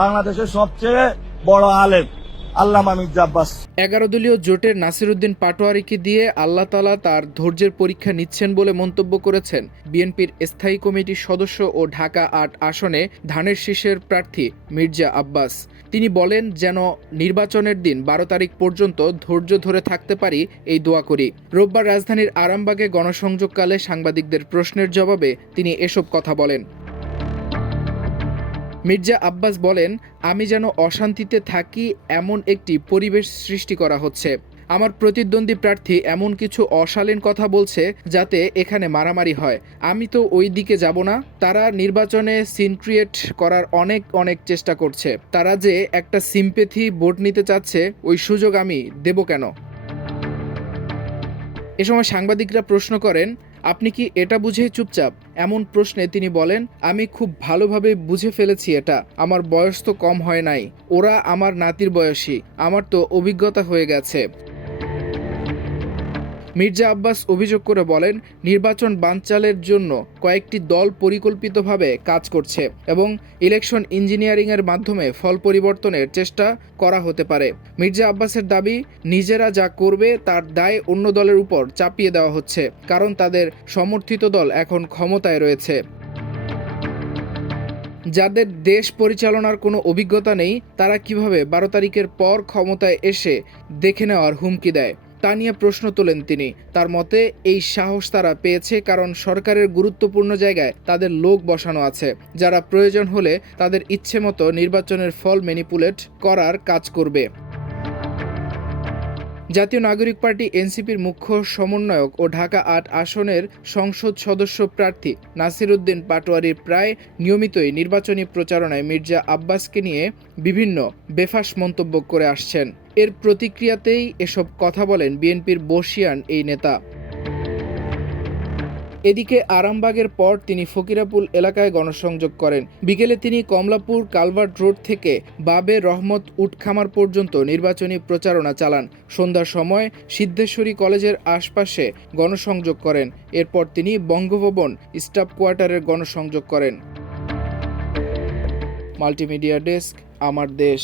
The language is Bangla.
বাংলাদেশের সবচেয়ে বড় আলেম আল্লামা মির্জা আব্বাস। 11 দলীয় জোটের নাসিরউদ্দিন পাটোয়ারীকে দিয়ে আল্লাহ তাআলা তার ধৈর্যের পরীক্ষা নিচ্ছেন বলে মন্তব্য করেছেন বিএনপির স্থায়ী কমিটির সদস্য ও ঢাকা ৮ আসনে ধানের শীষের প্রার্থী মির্জা আব্বাস। তিনি বলেন, যেন নির্বাচনের দিন 12 তারিখ পর্যন্ত ধৈর্য ধরে থাকতে পারি, এই দোয়া করি। রোববার রাজধানীর আরামবাগে গণসংযোগকালে সাংবাদিকদের প্রশ্নের জবাবে তিনি এসব কথা বলেন। মির্জা আব্বাস বলেন, আমি যেন অশান্তিতে থাকি এমন একটি পরিবেশ সৃষ্টি করা হচ্ছে। আমার প্রতিদ্বন্দ্বী প্রার্থী এমন কিছু অশালীন কথা বলছে যাতে এখানে মারামারি হয়। আমি তো ওই দিকে যাব না। তারা নির্বাচনে সিন ক্রিয়েট করার অনেক চেষ্টা করছে। তারা যে একটা সিম্পেথি ভোট নিতে চাচ্ছে, ওই সুযোগ আমি দেব কেন? এ সময় সাংবাদিকরা প্রশ্ন করেন, আপনি কি এটা বুঝেই চুপচাপ? এমন প্রশ্নে তিনি বলেন, আমি খুব ভালোভাবে বুঝে ফেলেছি এটা। আমার বয়স তো কম হয় নাই। ওরা আমার নাতির বয়সী। আমার তো অভিজ্ঞতা হয়ে গেছে। মির্জা আব্বাস অভিযোগ করে বলেন, নির্বাচন বানচালের জন্য কয়েকটি দল পরিকল্পিতভাবে কাজ করছে এবং ইলেকশন ইঞ্জিনিয়ারিংয়ের মাধ্যমে ফল পরিবর্তনের চেষ্টা করা হতে পারে। মির্জা আব্বাসের দাবি, নিজেরা যা করবে তার দায় অন্য দলের উপর চাপিয়ে দেওয়া হচ্ছে, কারণ তাদের সমর্থিত দল এখন ক্ষমতায় রয়েছে। যাদের দেশ পরিচালনার কোনো অভিজ্ঞতা নেই, তারা কিভাবে 12 তারিখের পর ক্ষমতায় এসে দেখে নেওয়ার হুমকি দেয়, তা নিয়ে প্রশ্ন তোলেন তিনি। তার মতে, এই সাহস তারা পেয়েছে কারণ সরকারের গুরুত্বপূর্ণ জায়গায় তাদের লোক বসানো আছে, যারা প্রয়োজন হলে তাদের ইচ্ছে মতো নির্বাচনের ফল ম্যানিপুলেট করার কাজ করবে। জাতীয় নাগরিক পার্টি এনসিপির মুখ্য সমন্বয়ক ও ঢাকা ৮ আসনের সংসদ সদস্য প্রার্থী নাসিরউদ্দিন পাটোয়ারী প্রায় নিয়মিতই নির্বাচনী প্রচারণায় মির্জা আব্বাসকে নিয়ে বিভিন্ন বেফাঁস মন্তব্য করে আসছেন। এর প্রতিক্রিয়াতেই এসব কথা বলেন বিএনপির বর্ষীয়ান এই নেতা। এদিকে আরামবাগের পর তিনি ফকিরাপুল এলাকায় গণসংযোগ করেন। বিকেলে তিনি কমলাপুর কালভার্ট রোড থেকে বাবে রহমত উটখামার পর্যন্ত নির্বাচনী প্রচারণা চালান। সন্ধ্যার সময় সিদ্ধেশ্বরী কলেজের আশপাশে গণসংযোগ করেন। এরপর তিনি বঙ্গভবন স্টাফ কোয়ার্টারের গণসংযোগ করেন। মাল্টিমিডিয়া ডেস্ক, আমার দেশ।